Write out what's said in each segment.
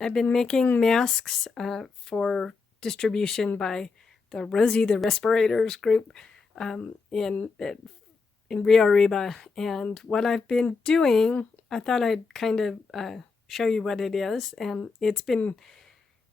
I've been making masks for distribution by the Rosie, the Respirators group in Rio Arriba. And what I've been doing, I thought I'd kind of show you what it is. And it's been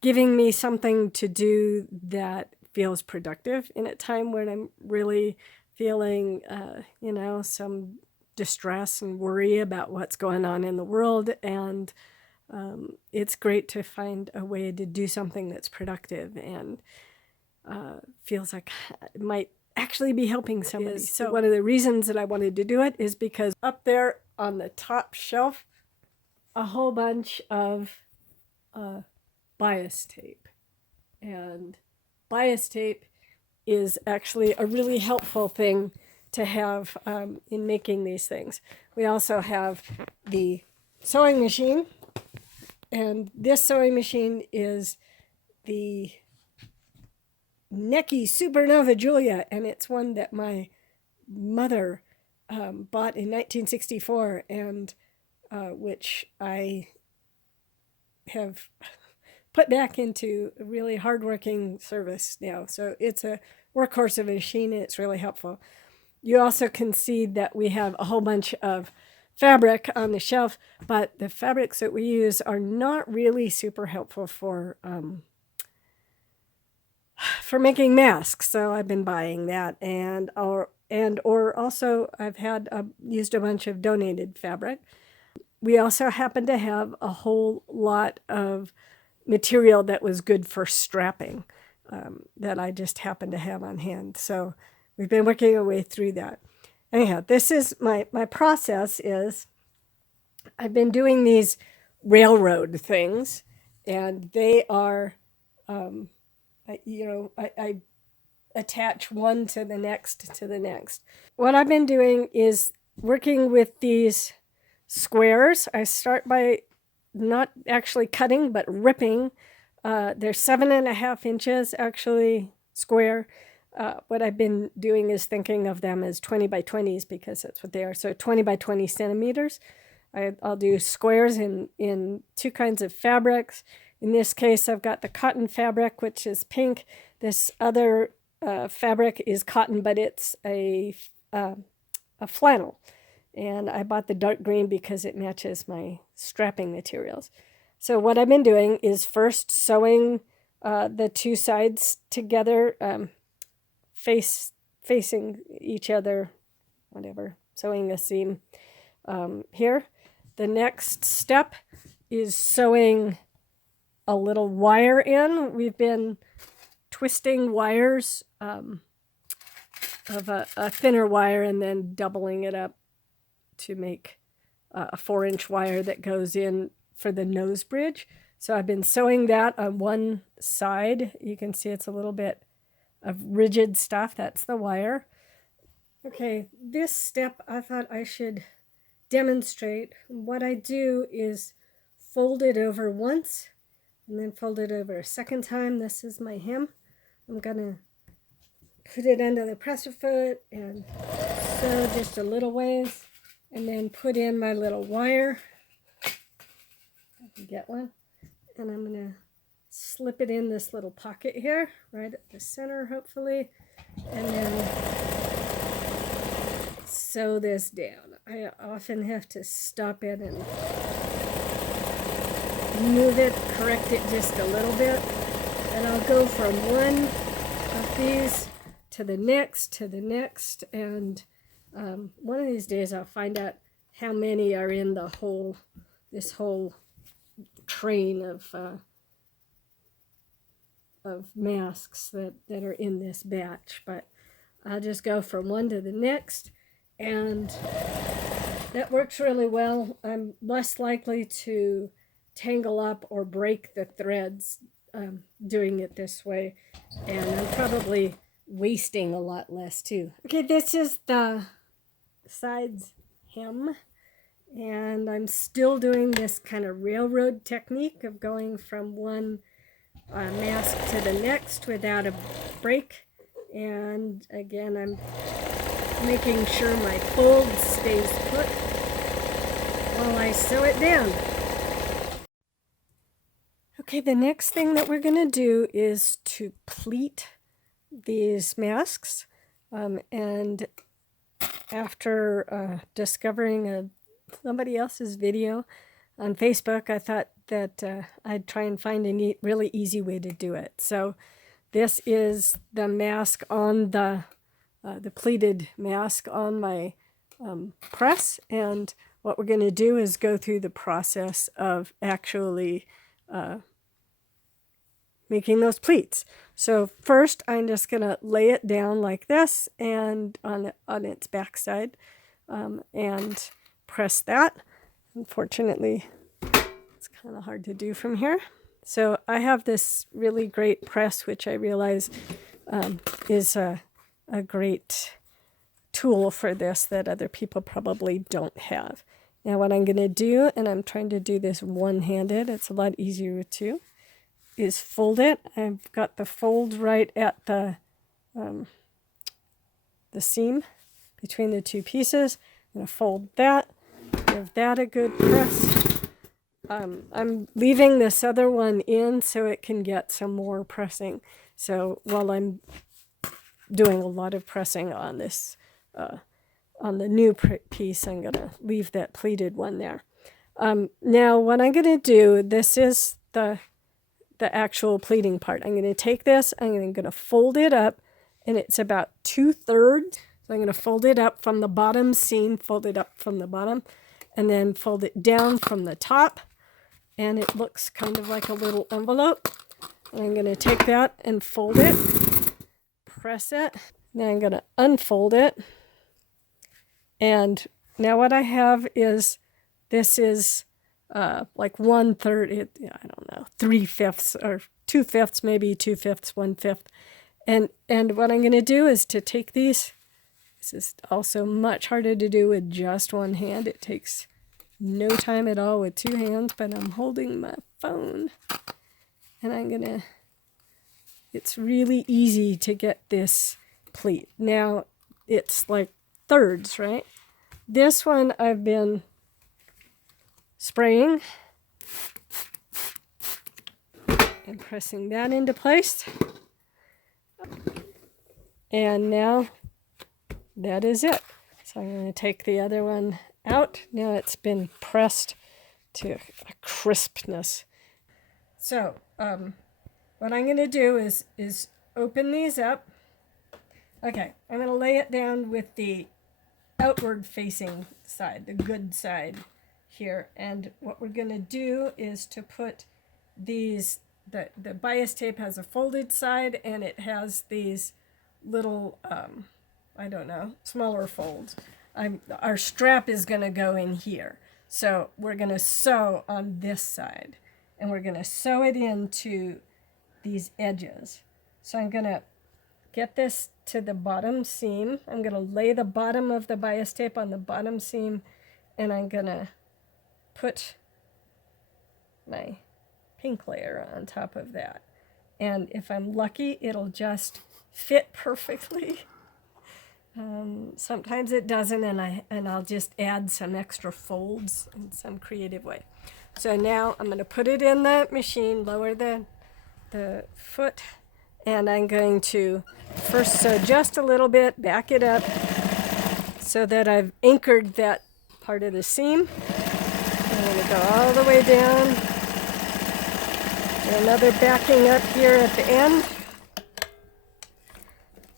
giving me something to do that feels productive in a time when I'm really feeling, some distress and worry about what's going on in the world. And it's great to find a way to do something that's productive and feels like it might actually be helping somebody. So one of the reasons that I wanted to do it is because up there on the top shelf, a whole bunch of bias tape. And bias tape is actually a really helpful thing to have in making these things. We also have the sewing machine, and this sewing machine is the Necky Supernova Julia, and it's one that my mother bought in 1964, and which I have put back into a really hardworking service now. So it's a workhorse of a machine, and it's really helpful. You also can see that we have a whole bunch of fabric on the shelf, but the fabrics that we use are not really super helpful for making masks. So I've been buying that, or also I've had used a bunch of donated fabric. We also happen to have a whole lot of material that was good for strapping that I just happen to have on hand. So we've been working our way through that. Anyhow, this is my process is I've been doing these railroad things, and they are, I attach one to the next to the next. What I've been doing is working with these squares. I start by not actually cutting, but ripping. They're 7.5 inches actually square. What I've been doing is thinking of them as 20 by 20s because that's what they are. So 20 by 20 centimeters. I'll do squares in two kinds of fabrics. In this case, I've got the cotton fabric, which is pink. This other fabric is cotton, but it's a flannel. And I bought the dark green because it matches my strapping materials. So what I've been doing is first sewing the two sides together, facing each other, whatever, sewing the seam here. The next step is sewing a little wire in. We've been twisting wires of a thinner wire and then doubling it up to make a 4-inch wire that goes in for the nose bridge. So I've been sewing that on one side. You can see it's a little bit of rigid stuff. That's the wire. Okay, this step I thought I should demonstrate. What I do is fold it over once and then fold it over a second time. This is my hem. I'm gonna put it under the presser foot and sew just a little ways, and then put in my little wire. I can get one. And I'm going to slip it in this little pocket here, right at the center, hopefully. And then sew this down. I often have to stop it and move it, correct it just a little bit. And I'll go from one of these to the next, and one of these days I'll find out how many are in this whole train of masks that are in this batch. But I'll just go from one to the next, and that works really well. I'm less likely to tangle up or break the threads doing it this way, and I'm probably wasting a lot less too. Okay, this is the sides hem, and I'm still doing this kind of railroad technique of going from one mask to the next without a break. And again, I'm making sure my fold stays put while I sew it down. Okay, the next thing that we're going to do is to pleat these masks. And after discovering somebody else's video on Facebook, I thought that I'd try and find a really easy way to do it. So this is the mask on the pleated mask on my press, and what we're going to do is go through the process of actually making those pleats. So first I'm just going to lay it down like this and on its back side and press that. Unfortunately, it's kind of hard to do from here. So I have this really great press, which I realize is a great tool for this that other people probably don't have. Now what I'm going to do, and I'm trying to do this one-handed, it's a lot easier with two, is fold it. I've got the fold right at the seam between the two pieces. I'm going to fold that, give that a good press. I'm leaving this other one in so it can get some more pressing. So while I'm doing a lot of pressing on this, on the new piece, I'm going to leave that pleated one there. Now what I'm going to do, this is the actual pleating part. I'm going to take this, I'm going to fold it up, and it's about 2/3. So I'm going to fold it up from the bottom seam, fold it up from the bottom, and then fold it down from the top, and it looks kind of like a little envelope. And I'm going to take that and fold it, press it. Now I'm going to unfold it. And now what I have is, this is like 1/3, I don't know, 3/5 or 2/5, maybe 2/5, 1/5. And what I'm going to do is to take these. This is also much harder to do with just one hand. It takes no time at all with two hands, but I'm holding my phone. And I'm going to, it's really easy to get this pleat. Now, it's like thirds, right? This one I've been spraying and pressing that into place. And now that is it. So I'm going to take the other one out. Now it's been pressed to a crispness. So what I'm going to do is open these up. Okay, I'm going to lay it down with the outward facing side, the good side here. And what we're going to do is to put these, the bias tape has a folded side, and it has these little, I don't know, smaller folds. Our strap is going to go in here. So we're going to sew on this side, and we're going to sew it into these edges. So I'm going to get this to the bottom seam. I'm going to lay the bottom of the bias tape on the bottom seam, and I'm going to put my pink layer on top of that. And if I'm lucky, it'll just fit perfectly. Sometimes it doesn't, and I'll just add some extra folds in some creative way. So now I'm going to put it in the machine, lower the foot, and I'm going to first sew just a little bit, back it up so that I've anchored that part of the seam. I'm going to go all the way down. And another backing up here at the end.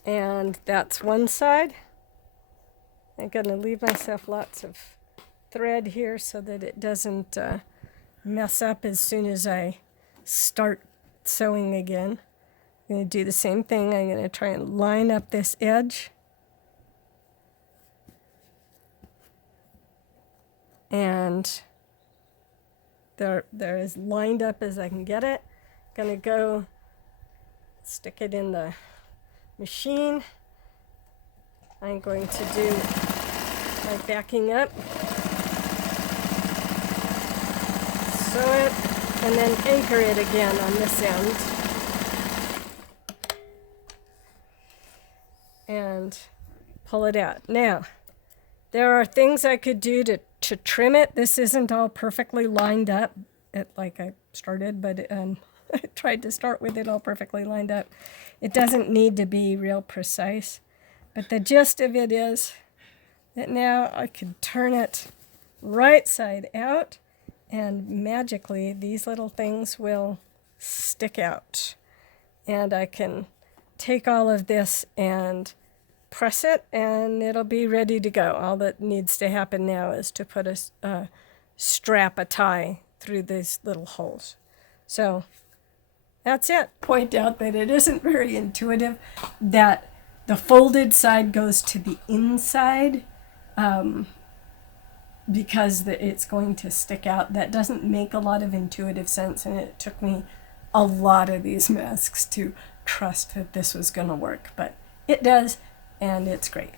And that's one side. I'm going to leave myself lots of thread here so that it doesn't mess up as soon as I start sewing again. I'm going to do the same thing. I'm going to try and line up this edge. And they're as lined up as I can get it. I'm going to go stick it in the machine. I'm going to do my backing up, sew it, and then anchor it again on this end. And pull it out. Now, there are things I could do to trim it. This isn't all perfectly lined up. Like I started, but I tried to start with it all perfectly lined up. It doesn't need to be real precise, but the gist of it is that now I can turn it right side out, and magically these little things will stick out. And I can take all of this and press it, and it'll be ready to go. All that needs to happen now is to put a strap, a tie through these little holes. So that's it. Point out that it isn't very intuitive that the folded side goes to the inside because it's going to stick out. That doesn't make a lot of intuitive sense, and it took me a lot of these masks to trust that this was going to work, but it does, and it's great.